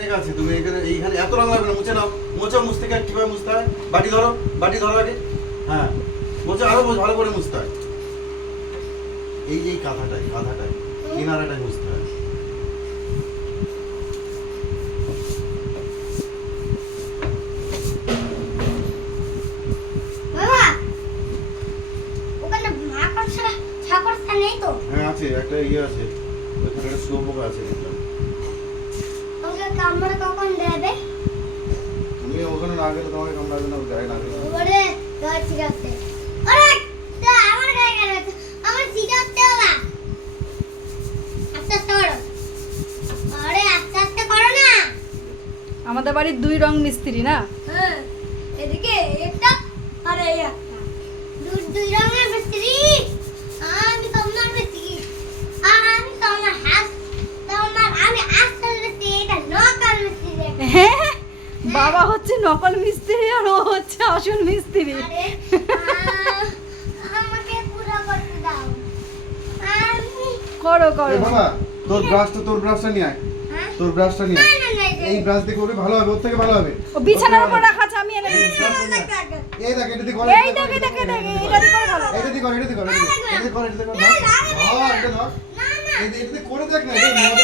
অনেক আছে, তুমি এইখানে এত রং লাগবে না, মুছে নাও। মুছতে কিভাবে মুছতে হয়? বাটি ধরো আগে। হ্যাঁ, আরো ভালো করে মুছতে হয়। এই কাঁথাটাই কিনারাটাই মুছতে হয়। হ্যাঁ আছে, একটা ইয়ে আছে ওখানে, একটা শুয়োপোকা আছে দেখলাম। তুমি ওখানে না গেলে তোমাকে কামড়াবে না, গায়ে না গেলে। আমাদের বাড়ির 2 রং মিস্ত্রি না? এদিকে একটা আর এই একটা, দুই রঙের মিস্ত্রি। আমি তোমার মিস্ত্রি, আমি আসল মিস্ত্রি, এটা নকল মিস্ত্রি। হ্যাঁ, বাবা হচ্ছে নকল মিস্ত্রি আর ও হচ্ছে আসল মিস্ত্রি। আরে, আমাকে পুরো করতে দাও। আমি করো এই বাবা, তোর ব্রাশটা নিয়ে আয়। হ্যাঁ? তোর ব্রাশটা নিয়ে আয়। না, এই ব্রাশ দিয়ে করলে ভালো হবে, ওর থেকে ভালো হবে। ও বিছানার উপর রাখা আছে, আমি এনে দিচ্ছি। এই দেখ, এটা দিয়ে কর। এই দেখে এটা দিয়ে করে ভালো। এটা দিয়ে কর। এটা দিয়ে কর। এটা দিয়ে কর। এটা দিয়ে কর। না, না, এটা ধর। না, না। এটা দিয়ে করে দেখ না, এটা মজা